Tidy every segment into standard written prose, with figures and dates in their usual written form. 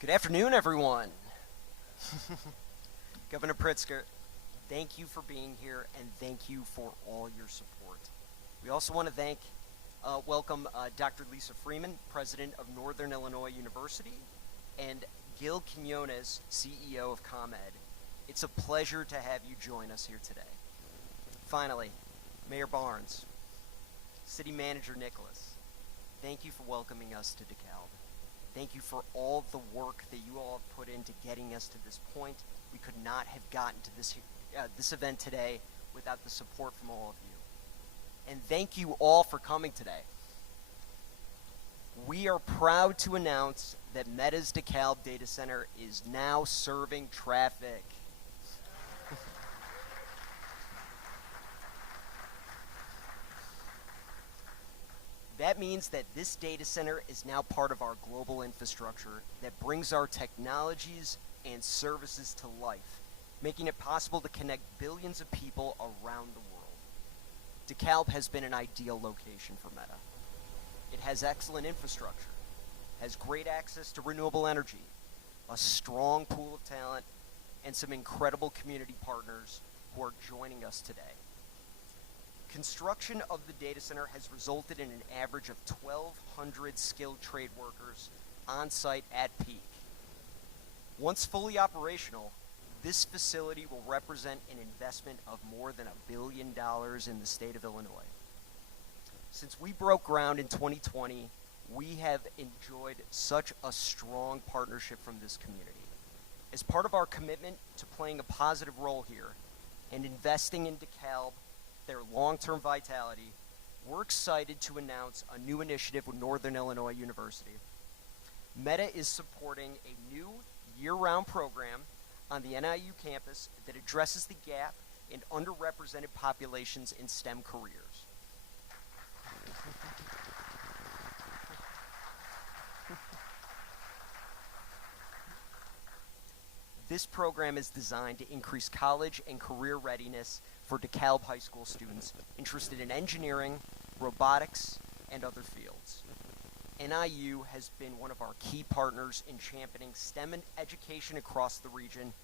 Good afternoon, everyone. Governor Pritzker, thank you for being here and thank you for all your support. We also want to welcome Dr. Lisa Freeman, President of Northern Illinois University, and Gil Quinones, CEO of ComEd. It's a pleasure to have you join us here today. Finally, Mayor Barnes, City Manager Nicholas, thank you for welcoming us to DeKalb. Thank you for all the work that you all have put into getting us to this point. We could not have gotten to this event today without the support from all of you. And thank you all for coming today. We are proud to announce that Meta's DeKalb Data Center is now serving traffic. That means that this data center is now part of our global infrastructure that brings our technologies and services to life, making it possible to connect billions of people around the world. DeKalb has been an ideal location for Meta. It has excellent infrastructure, has great access to renewable energy, a strong pool of talent, and some incredible community partners who are joining us today. Construction of the data center has resulted in an average of 1,200 skilled trade workers on site at peak. Once fully operational, this facility will represent an investment of more than $1 billion in the state of Illinois. Since we broke ground in 2020, we have enjoyed such a strong partnership from this community. As part of our commitment to playing a positive role here and investing in DeKalb, their long-term vitality, we're excited to announce a new initiative with Northern Illinois University. Meta is supporting a new year-round program on the NIU campus that addresses the gap in underrepresented populations in STEM careers. This program is designed to increase college and career readiness for DeKalb High School students interested in engineering, robotics, and other fields. NIU has been one of our key partners in championing STEM education across the region,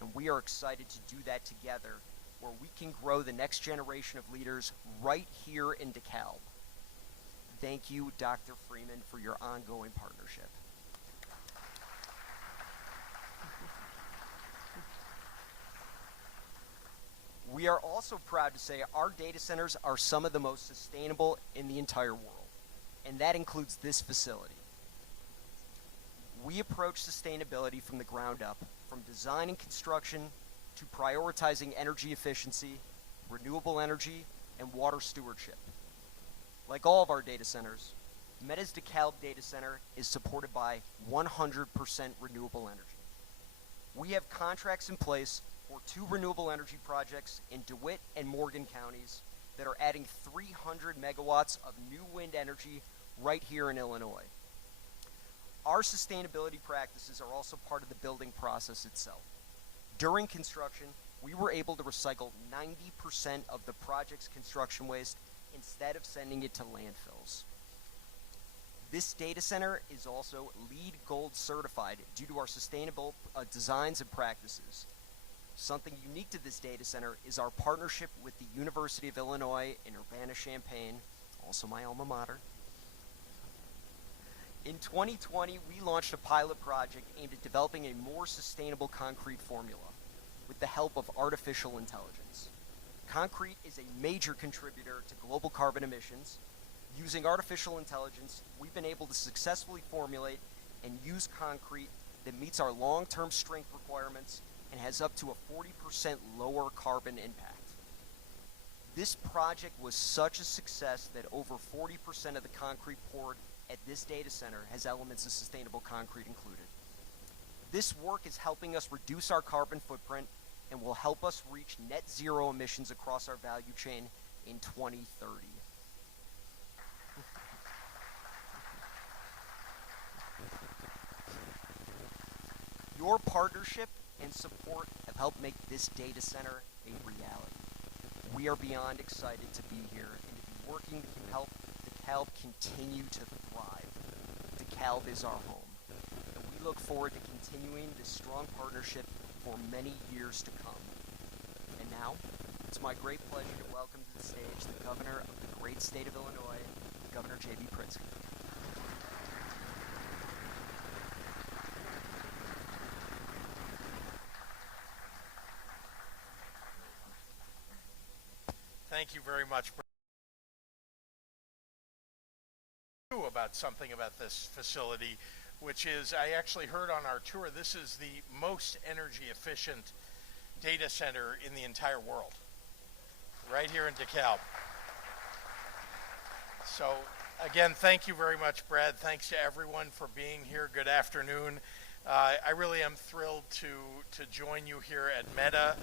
and we are excited to do that together, where we can grow the next generation of leaders right here in DeKalb. Thank you, Dr. Freeman, for your ongoing partnership. We are also proud to say our data centers are some of the most sustainable in the entire world, and that includes this facility. We approach sustainability from the ground up, from design and construction to prioritizing energy efficiency, renewable energy, and water stewardship. Like all of our data centers, Meta's DeKalb Data Center is supported by 100% renewable energy. We have contracts in place for 2 renewable energy projects in DeWitt and Morgan counties that are adding 300 megawatts of new wind energy right here in Illinois. Our sustainability practices are also part of the building process itself. During construction, we were able to recycle 90% of the project's construction waste instead of sending it to landfills. This data center is also LEED Gold certified due to our sustainable designs and practices. Something unique to this data center is our partnership with the University of Illinois in Urbana-Champaign, also my alma mater. In 2020, we launched a pilot project aimed at developing a more sustainable concrete formula with the help of artificial intelligence. Concrete is a major contributor to global carbon emissions. Using artificial intelligence, we've been able to successfully formulate and use concrete that meets our long-term strength requirements and has up to a 40% lower carbon impact. This project was such a success that over 40% of the concrete poured at this data center has elements of sustainable concrete included. This work is helping us reduce our carbon footprint and will help us reach net zero emissions across our value chain in 2030. Your partnership and support have helped make this data center a reality. We are beyond excited to be here and to be working to help DeKalb continue to thrive. DeKalb is our home, and we look forward to continuing this strong partnership for many years to come. And now, it's my great pleasure to welcome to the stage the Governor of the great state of Illinois, Governor J.B. Pritzker. Thank you very much. About something about this facility, which is, I actually heard on our tour, this is the most energy efficient data center in the entire world, right here in DeKalb. So again, thank you very much, Brad. Thanks to everyone for being here. Good afternoon. I really am thrilled to join you here at Meta,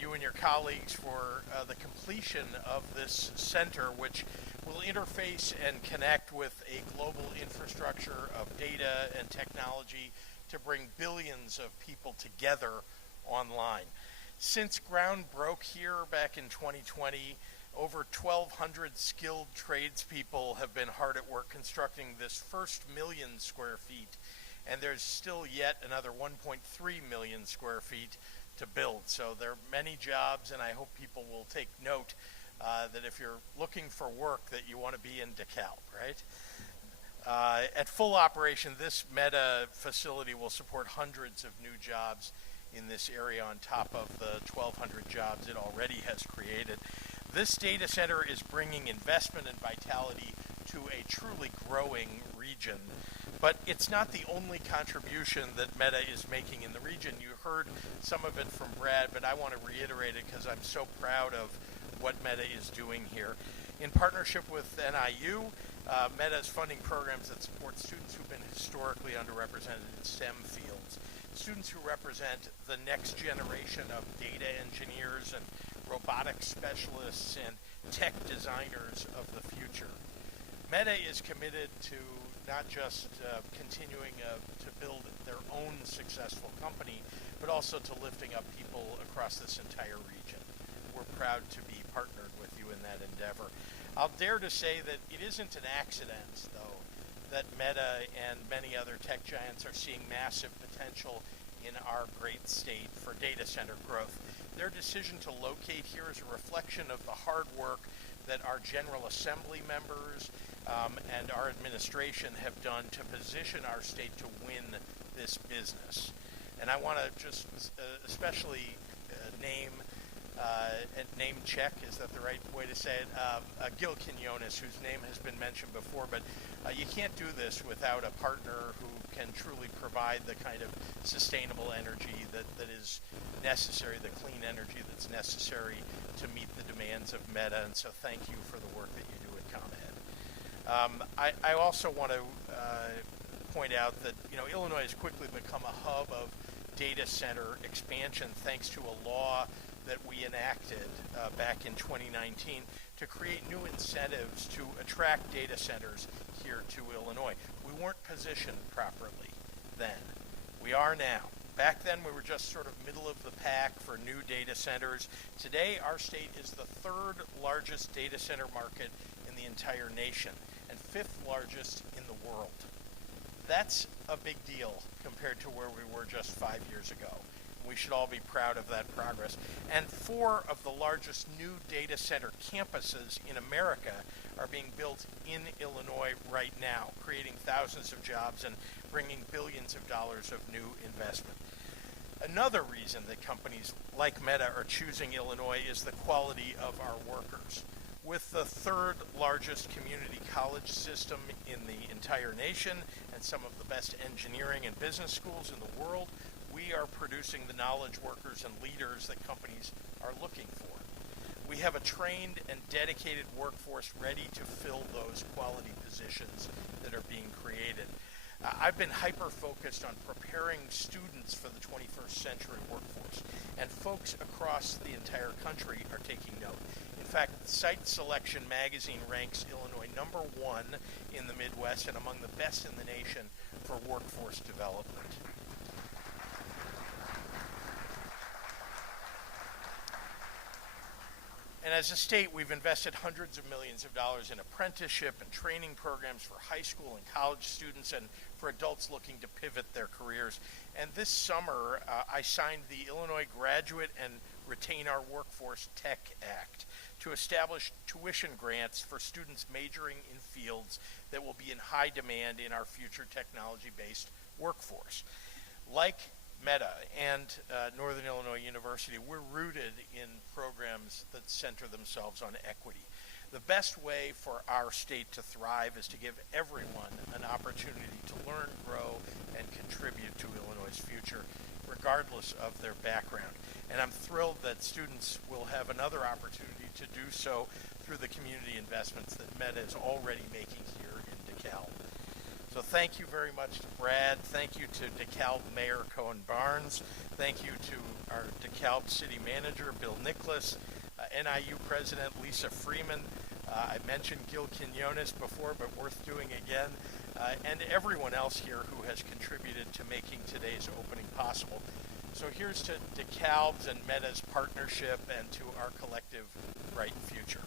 you and your colleagues, for the completion of this center, which will interface and connect with a global infrastructure of data and technology to bring billions of people together online. Since ground broke here back in 2020, over 1,200 skilled tradespeople have been hard at work constructing this first 1 million square feet, and there's still yet another 1.3 million square feet to build. So there are many jobs, and I hope people will take note that if you're looking for work, that you want to be in DeKalb, right? At full operation, this Meta facility will support hundreds of new jobs in this area on top of the 1,200 jobs it already has created. This data center is bringing investment and vitality to a truly growing region, but it's not the only contribution that Meta is making in the region. You heard some of it from Brad, but I want to reiterate it because I'm so proud of what Meta is doing here. In partnership with NIU, Meta is funding programs that support students who've been historically underrepresented in STEM fields, students who represent the next generation of data engineers and robotics specialists and tech designers of the future. Meta is committed to not just continuing to build their own successful company, but also to lifting up people across this entire region. We're proud to be partnered with you in that endeavor. I'll dare to say that it isn't an accident, though, that Meta and many other tech giants are seeing massive potential in our great state for data center growth. Their decision to locate here is a reflection of the hard work that our General Assembly members and our administration have done to position our state to win this business. And I want to just especially name check, is that the right way to say it, Gil Quinones, whose name has been mentioned before, but you can't do this without a partner who can truly provide the kind of sustainable energy that is necessary, the clean energy that's necessary to meet the demands of Meta, and so thank you for the work that you do at ComEd. I also want to point out that Illinois has quickly become a hub of data center expansion thanks to a law that we enacted back in 2019 to create new incentives to attract data centers here to Illinois. We weren't positioned properly then. We are now. Back then, we were just sort of middle of the pack for new data centers. Today, our state is the third largest data center market in the entire nation and fifth largest in the world. That's a big deal compared to where we were just 5 years ago. We should all be proud of that progress. And 4 of the largest new data center campuses in America are being built in Illinois right now, creating thousands of jobs and bringing billions of dollars of new investment. Another reason that companies like Meta are choosing Illinois is the quality of our workers. With the third largest community college system in the entire nation and some of the best engineering and business schools in the world, we are producing the knowledge workers and leaders that companies are looking for. We have a trained and dedicated workforce ready to fill those quality positions that are being created. I've been hyper-focused on preparing students for the 21st century workforce, and folks across the entire country are taking note. In fact, Site Selection magazine ranks Illinois #1 in the Midwest and among the best in the nation for workforce development. And as a state, we've invested hundreds of millions of dollars in apprenticeship and training programs for high school and college students and for adults looking to pivot their careers. And this summer, I signed the Illinois Graduate and Retain Our Workforce Tech Act to establish tuition grants for students majoring in fields that will be in high demand in our future technology-based workforce. Like Meta and Northern Illinois University, we're rooted in programs that center themselves on equity. The best way for our state to thrive is to give everyone an opportunity to learn, grow, and contribute to Illinois' future, regardless of their background. And I'm thrilled that students will have another opportunity to do so through the community investments that Meta is already making here in DeKalb. So thank you very much to Brad. Thank you to DeKalb Mayor Cohen Barnes. Thank you to our DeKalb City Manager, Bill Nicholas, NIU President Lisa Freeman. I mentioned Gil Quinones before, but worth doing again. And everyone else here who has contributed to making today's opening possible. So here's to DeKalb's and Meta's partnership and to our collective bright future.